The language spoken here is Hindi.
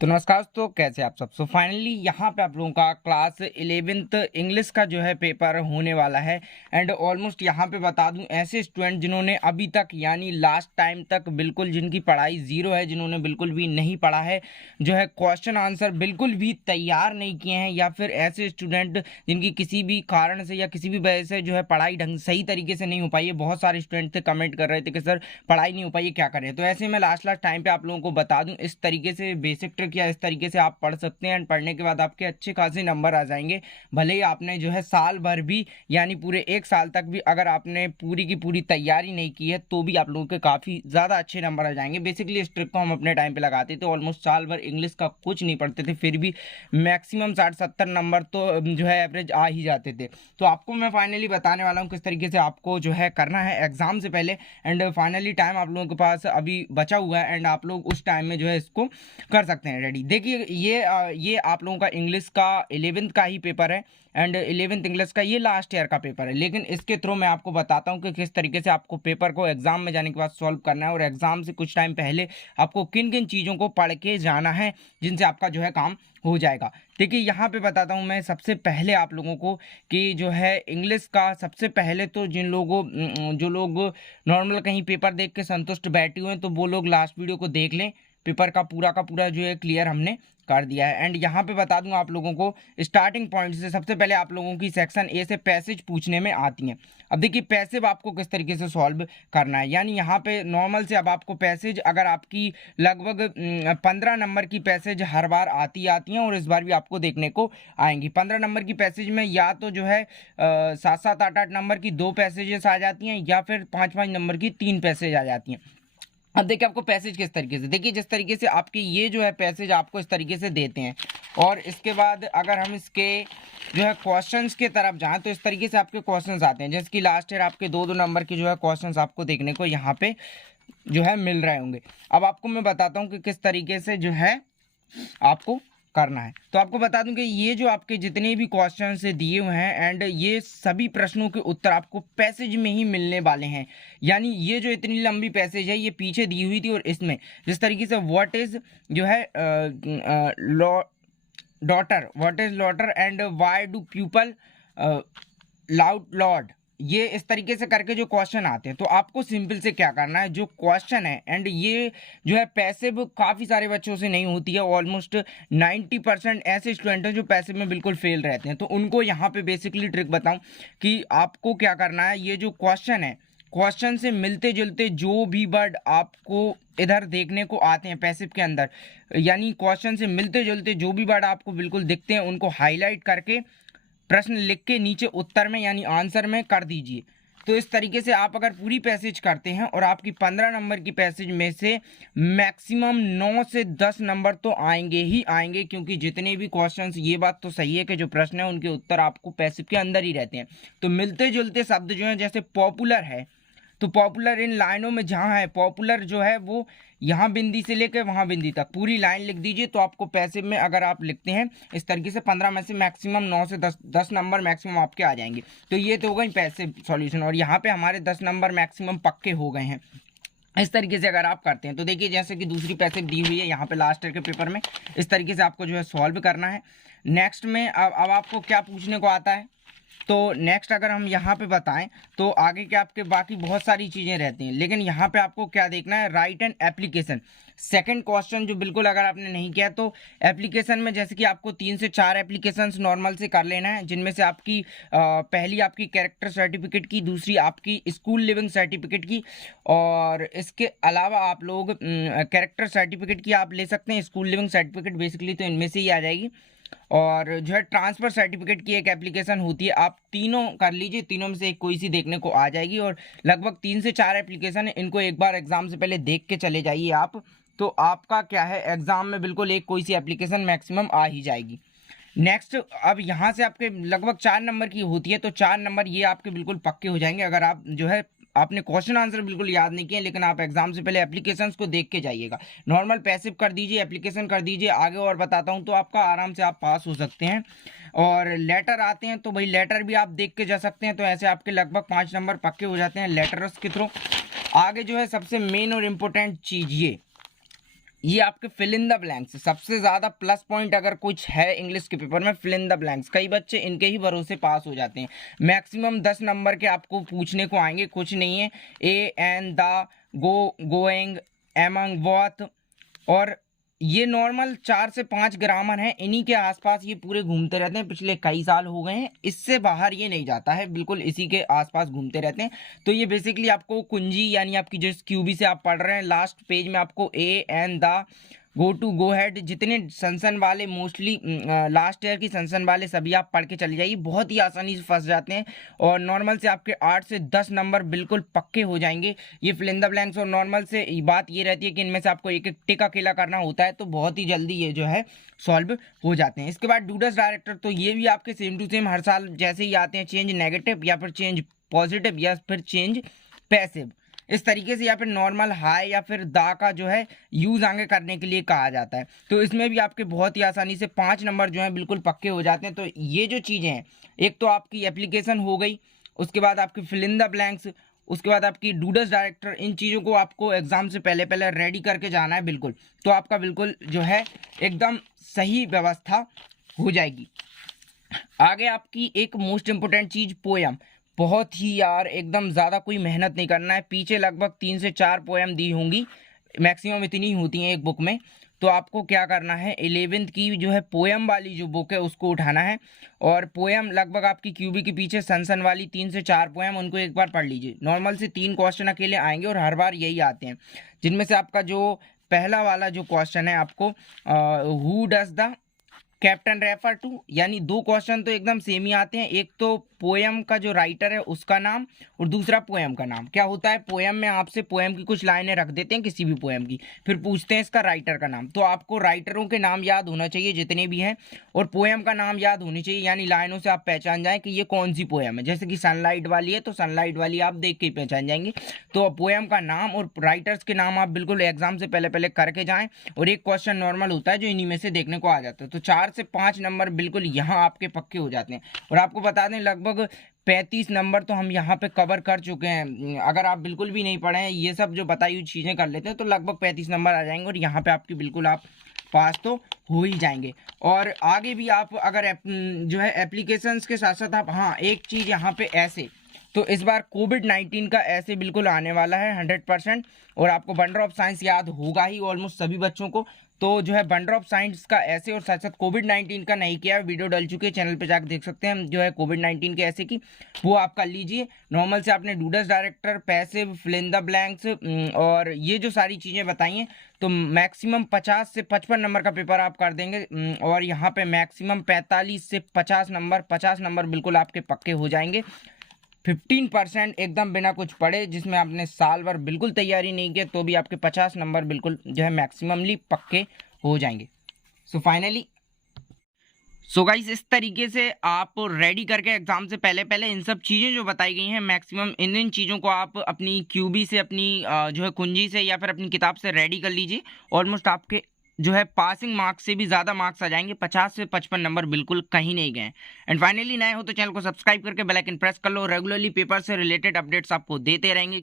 तो नमस्कार दोस्तों, कैसे आप सब। फाइनली यहाँ पे आप लोगों का क्लास 11th इंग्लिश का जो है पेपर होने वाला है। एंड ऑलमोस्ट यहाँ पे बता दूं, ऐसे स्टूडेंट जिन्होंने अभी तक यानी लास्ट टाइम तक बिल्कुल जिनकी पढ़ाई ज़ीरो है, जिन्होंने बिल्कुल भी नहीं पढ़ा है, जो है क्वेश्चन आंसर बिल्कुल भी तैयार नहीं किए हैं, या फिर ऐसे स्टूडेंट जिनकी किसी भी कारण से या किसी भी वजह से जो है पढ़ाई ढंग सही तरीके से नहीं हो पाई है। बहुत सारे स्टूडेंट थे, कमेंट कर रहे थे कि सर पढ़ाई नहीं हो पाई है, क्या करें। तो ऐसे में लास्ट टाइम पे आप लोगों को बता दूं, इस तरीके से बेसिक ट्रिक या इस तरीके से आप पढ़ सकते हैं। एंड पढ़ने के बाद आपके अच्छे खासे नंबर आ जाएंगे। भले ही आपने जो है साल भर भी यानी पूरे एक साल तक भी अगर आपने पूरी की पूरी तैयारी नहीं की है, तो भी आप लोगों के काफ़ी ज़्यादा अच्छे नंबर आ जाएंगे। बेसिकली इस ट्रिक को हम अपने टाइम पे लगाते थे। ऑलमोस्ट साल भर इंग्लिश का कुछ नहीं पढ़ते थे, फिर भी मैक्सिमम 60-70 नंबर तो जो है एवरेज आ ही जाते थे। तो आपको मैं फाइनली बताने वाला हूँ किस तरीके से आपको जो है करना है एग्जाम से पहले। एंड फाइनली टाइम आप लोगों के पास अभी बचा हुआ है, एंड आप लोग उस टाइम में जो है इसको कर सकते हैं रेडी। देखिए ये आप लोगों का इंग्लिश का 11th का ही पेपर है। एंड 11th इंग्लिश का ये लास्ट ईयर का पेपर है, लेकिन इसके थ्रू मैं आपको बताता हूँ कि किस तरीके से आपको पेपर को एग्जाम में जाने के बाद सॉल्व करना है, और एग्जाम से कुछ टाइम पहले आपको किन किन चीज़ों को पढ़ के जाना है जिनसे आपका जो है काम हो जाएगा। देखिए यहाँ पे बताता हूँ मैं सबसे पहले आप लोगों को कि जो है इंग्लिश का सबसे पहले तो जो लोग नॉर्मल कहीं पेपर देख के संतुष्ट बैठे हुए हैं, तो वो लोग लास्ट वीडियो को देख लें। पेपर का पूरा जो है क्लियर हमने कर दिया है। एंड यहाँ पे बता दूं आप लोगों को स्टार्टिंग पॉइंट से, सबसे पहले आप लोगों की सेक्शन ए से पैसेज पूछने में आती हैं। अब देखिए पैसेज आपको किस तरीके से सॉल्व करना है, यानी यहाँ पे नॉर्मल से अब आपको पैसेज अगर आपकी लगभग 15 नंबर की पैसेज हर बार आती हैं, और इस बार भी आपको देखने को आएंगी। 15 नंबर की पैसेज में या तो जो है 7-7 8-8 नंबर की 2 पैसेजेस आ जाती हैं, या फिर 5-5 नंबर की 3 पैसेज आ जाती हैं। अब देखिए आपको पैसेज किस तरीके से, देखिए जिस तरीके से आपके ये जो है पैसेज आपको इस तरीके से देते हैं, और इसके बाद अगर हम इसके जो है क्वेश्चंस के तरफ जाएं, तो इस तरीके से आपके क्वेश्चंस आते हैं, जैसे कि लास्ट ईयर आपके 2-2 नंबर के जो है क्वेश्चंस आपको देखने को यहाँ पे जो है मिल रहे होंगे। अब आपको मैं बताता हूँ कि किस तरीके से जो है आपको करना है। तो आपको बता दूं कि ये जो आपके जितने भी क्वेश्चन से दिए हुए हैं, एंड ये सभी प्रश्नों के उत्तर आपको पैसेज में ही मिलने वाले हैं। यानी ये जो इतनी लंबी पैसेज है ये पीछे दी हुई थी, और इसमें जिस तरीके से व्हाट इज जो है what is laughter and why do people loud lord, ये इस तरीके से करके जो क्वेश्चन आते हैं, तो आपको सिंपल से क्या करना है, जो क्वेश्चन है, एंड ये जो है पैसिव काफ़ी सारे बच्चों से नहीं होती है। ऑलमोस्ट 90% ऐसे स्टूडेंट हैं जो पैसिव में बिल्कुल फेल रहते हैं। तो उनको यहाँ पे बेसिकली ट्रिक बताऊं कि आपको क्या करना है, ये जो क्वेश्चन है, क्वेश्चन से मिलते जुलते जो भी वर्ड आपको इधर देखने को आते हैं पैसिव के अंदर, यानी क्वेश्चन से मिलते जुलते जो भी वर्ड आपको बिल्कुल दिखते हैं, उनको हाईलाइट करके प्रश्न लिख के नीचे उत्तर में यानी आंसर में कर दीजिए। तो इस तरीके से आप अगर पूरी पैसेज करते हैं, और आपकी 15 नंबर की पैसेज में से मैक्सिमम 9 से 10 नंबर तो आएंगे ही आएंगे, क्योंकि जितने भी क्वेश्चंस, ये बात तो सही है कि जो प्रश्न है उनके उत्तर आपको पैसिव के अंदर ही रहते हैं। तो मिलते जुलते शब्द जो हैं, जैसे पॉपुलर है, तो पॉपुलर इन लाइनों में जहाँ है पॉपुलर जो है वो यहाँ बिंदी से लेकर वहाँ बिंदी तक पूरी लाइन लिख दीजिए। तो आपको पैसिव में अगर आप लिखते हैं इस तरीके से 15 में से मैक्सिमम 9 से 10 नंबर मैक्सिमम आपके आ जाएंगे। तो ये तो हो गई पैसिव सॉल्यूशन, और यहाँ पे हमारे 10 नंबर मैक्सिमम पक्के हो गए हैं। इस तरीके से अगर आप करते हैं, तो देखिए जैसे कि दूसरी पैसिव दी हुई है यहाँ पे लास्ट ईयर के पेपर में, इस तरीके से आपको जो है सॉल्व करना है। नेक्स्ट में अब आपको क्या पूछने को आता है, तो नेक्स्ट अगर हम यहाँ पे बताएं, तो आगे के आपके बाकी बहुत सारी चीज़ें रहती हैं, लेकिन यहाँ पे आपको क्या देखना है, right and application. Second question जो बिल्कुल अगर आपने नहीं किया, तो एप्लीकेशन में जैसे कि आपको 3 से 4 एप्लीकेशंस नॉर्मल से कर लेना है, जिनमें से आपकी पहली आपकी कैरेक्टर सर्टिफिकेट की, दूसरी आपकी स्कूल लिविंग सर्टिफिकेट की, और इसके अलावा आप लोग कैरेक्टर सर्टिफिकेट की आप ले सकते हैं, स्कूल लिविंग सर्टिफिकेट बेसिकली तो इनमें से ही आ जाएगी, और जो है ट्रांसफ़र सर्टिफिकेट की एक एप्लीकेशन होती है, आप तीनों कर लीजिए, तीनों में से एक कोई सी देखने को आ जाएगी। और लगभग 3 से 4 एप्लीकेशन है, इनको एक बार एग्जाम से पहले देख के चले जाइए आप, तो आपका क्या है एग्जाम में बिल्कुल एक कोई सी एप्लीकेशन मैक्सिमम आ ही जाएगी। नेक्स्ट अब यहाँ से आपके लगभग 4 नंबर की होती है, तो 4 नंबर ये आपके बिल्कुल पक्के हो जाएंगे अगर आप जो है आपने क्वेश्चन आंसर बिल्कुल याद नहीं किए, लेकिन आप एग्जाम से पहले एप्लीकेशंस को देख के जाइएगा। नॉर्मल पैसिव कर दीजिए, एप्लीकेशन कर दीजिए, आगे और बताता हूँ, तो आपका आराम से आप पास हो सकते हैं। और लेटर आते हैं, तो भाई लेटर भी आप देख के जा सकते हैं, तो ऐसे आपके लगभग 5 नंबर पक्के हो जाते हैं लेटर्स के थ्रू। आगे जो है सबसे मेन और इम्पोर्टेंट चीज़ ये आपके फिल इन द ब्लैंक्स, सबसे ज़्यादा प्लस पॉइंट अगर कुछ है इंग्लिश के पेपर में, फिल इन द ब्लैंक्स। कई बच्चे इनके ही भरोसे पास हो जाते हैं। मैक्सिमम 10 नंबर के आपको पूछने को आएंगे, कुछ नहीं है। A, an, the, go, going, among, what, और ये नॉर्मल 4 से 5 ग्रामर हैं, इन्हीं के आसपास ये पूरे घूमते रहते हैं। पिछले कई साल हो गए हैं, इससे बाहर ये नहीं जाता है, बिल्कुल इसी के आसपास घूमते रहते हैं। तो ये बेसिकली आपको कुंजी यानी आपकी जो क्यूबी से आप पढ़ रहे हैं, लास्ट पेज में आपको a, an, the, go to, go head, जितने सनसन वाले मोस्टली लास्ट ईयर की सनसन वाले सभी आप पढ़ के चले जाइए, बहुत ही आसानी से फंस जाते हैं। और नॉर्मल से आपके 8 से 10 नंबर बिल्कुल पक्के हो जाएंगे ये फिल इन द ब्लैंक्स। और नॉर्मल से बात ये रहती है कि इनमें से आपको एक एक टिक अकेला करना होता है, तो बहुत ही जल्दी ये जो है सॉल्व हो जाते हैं। इसके बाद डूडस डायरेक्टर, तो ये भी आपके सेम टू सेम हर साल जैसे ही आते हैं, चेंज नेगेटिव या फिर चेंज पॉजिटिव या फिर चेंज पैसिव, इस तरीके से, या फिर नॉर्मल हाई या फिर दा का जो है यूज आगे करने के लिए कहा जाता है। तो इसमें भी आपके बहुत ही आसानी से 5 नंबर जो है बिल्कुल पक्के हो जाते हैं। तो ये जो चीज़ें हैं, एक तो आपकी एप्लीकेशन हो गई, उसके बाद आपकी फिल इन द ब्लैंक्स, उसके बाद आपकी डूडस डायरेक्टर, इन चीज़ों को आपको एग्जाम से पहले पहले रेडी करके जाना है बिल्कुल। तो आपका बिल्कुल जो है एकदम सही व्यवस्था हो जाएगी। आगे आपकी एक मोस्ट इंपोर्टेंट चीज़ पोयम, बहुत ही यार एकदम ज़्यादा कोई मेहनत नहीं करना है। पीछे लगभग 3 से 4 पोयम दी होंगी, मैक्सिमम इतनी ही होती हैं एक बुक में। तो आपको क्या करना है, 11th की जो है पोयम वाली जो बुक है उसको उठाना है, और पोयम लगभग आपकी क्यूबी के पीछे सन वाली 3 से 4 पोयम, उनको एक बार पढ़ लीजिए। नॉर्मल से 3 क्वेश्चन अकेले आएंगे और हर बार यही आते हैं, जिनमें से आपका जो पहला वाला जो क्वेश्चन है आपको who does the captain refer to, यानी 2 क्वेश्चन तो एकदम सेम ही आते हैं। एक तो पोयम का जो राइटर है उसका नाम, और दूसरा पोयम का नाम। क्या होता है, पोयम में आपसे पोयम की कुछ लाइनें रख देते हैं किसी भी पोयम की, फिर पूछते हैं इसका राइटर का नाम। तो आपको राइटरों के नाम याद होना चाहिए जितने भी हैं, और पोयम का नाम याद होनी चाहिए, यानी लाइनों से आप पहचान जाएं कि ये कौन सी पोयम है। जैसे कि सनलाइट वाली है तो सनलाइट वाली आप देख के ही पहचान जाएंगे। तो पोयम का नाम और राइटर्स के नाम आप बिल्कुल एग्जाम से पहले पहले करके जाएं, और एक क्वेश्चन नॉर्मल होता है जो इन्हीं में से देखने को आ जाता है। तो 4 से 5 नंबर बिल्कुल यहाँ आपके पक्के हो जाते हैं। और आपको बता दें लगभग 35 नंबर तो हम यहाँ पे कवर कर चुके हैं। अगर आप बिल्कुल भी नहीं पढ़े हैं, ये सब जो बताई हुई चीज़ें कर लेते हैं, तो लगभग 35 नंबर आ जाएंगे, और यहाँ पे आपकी बिल्कुल आप पास तो हो ही जाएंगे। और आगे भी आप अगर जो है एप्लीकेशंस के साथ साथ आप, हाँ एक चीज़ यहाँ पे ऐसे, तो इस बार कोविड-19 का ऐसे बिल्कुल आने वाला है 100%। और आपको वंडर ऑफ साइंस याद होगा ही ऑलमोस्ट सभी बच्चों को। तो जो है वंडर ऑफ साइंस का ऐसे, और साथ साथ कोविड-19 का नहीं किया है, वीडियो डल चुके हैं, चैनल पे जाकर देख सकते हैं, जो है कोविड-19 के ऐसे की, वो आप कर लीजिए। नॉर्मल से आपने डूडस director, passive, fill in the blanks, और ये जो सारी चीज़ें बताई हैं, तो मैक्सिमम 50 से 55 नंबर का पेपर आप कर देंगे। और यहाँ पे मैक्सिमम 45 से 50 नंबर बिल्कुल आपके पक्के हो जाएंगे। 15% एकदम बिना कुछ पढ़े, जिसमें आपने साल भर बिल्कुल तैयारी नहीं की, तो भी आपके 50 नंबर बिल्कुल जो है मैक्सिममली पक्के हो जाएंगे। सो गाइस इस तरीके से आप रेडी करके एग्जाम से पहले पहले इन सब चीज़ें जो बताई गई हैं, मैक्सिमम इन चीज़ों को आप अपनी क्यूबी से, अपनी जो है कुंजी से या फिर अपनी किताब से रेडी कर लीजिए। ऑलमोस्ट आपके जो है पासिंग मार्क्स से भी ज़्यादा मार्क्स आ जाएंगे, 50 से 55 नंबर बिल्कुल कहीं नहीं गए। एंड फाइनली नए हो तो चैनल को सब्सक्राइब करके बेल आइकन प्रेस कर लो, रेगुलरली पेपर से रिलेटेड अपडेट्स आपको देते रहेंगे।